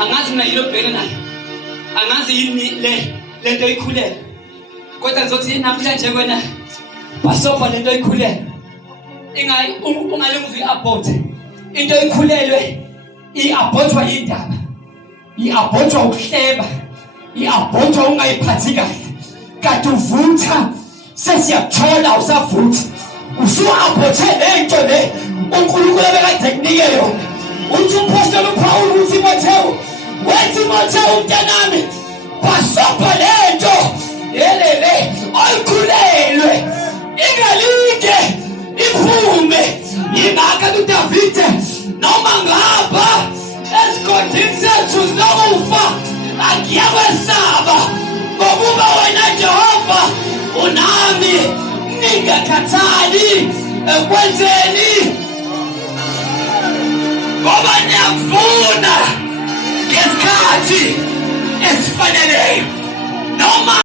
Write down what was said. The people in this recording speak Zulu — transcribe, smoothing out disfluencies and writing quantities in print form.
angazi mina yilo bhekene nayo angazi yini lento ikhulela kodwa ngizothi namhlanje wena basopha lento ikhulela ingayi ungalenguza iabort into ikhulelwe iabortwa indaba iabortwa ukuhleba iabortwa ungayiphathi kahle kanti uvutha sesiyathola usavutha usuaborthe lento le uNkulunkulu ebekade kunike yona uthi umpostoli uPaul uthi Matewu wethi Matewu mntanami basopha lento yelele oyikhulelwe ingalinde iphume ingaka uDavide noma ngapha esigodini sethu sinokufa akiyakwesaba ngokuba wena Jehova unami ningakhathali ekwenzeni ngoba niyavuna ngesikhathi esifaneleyo.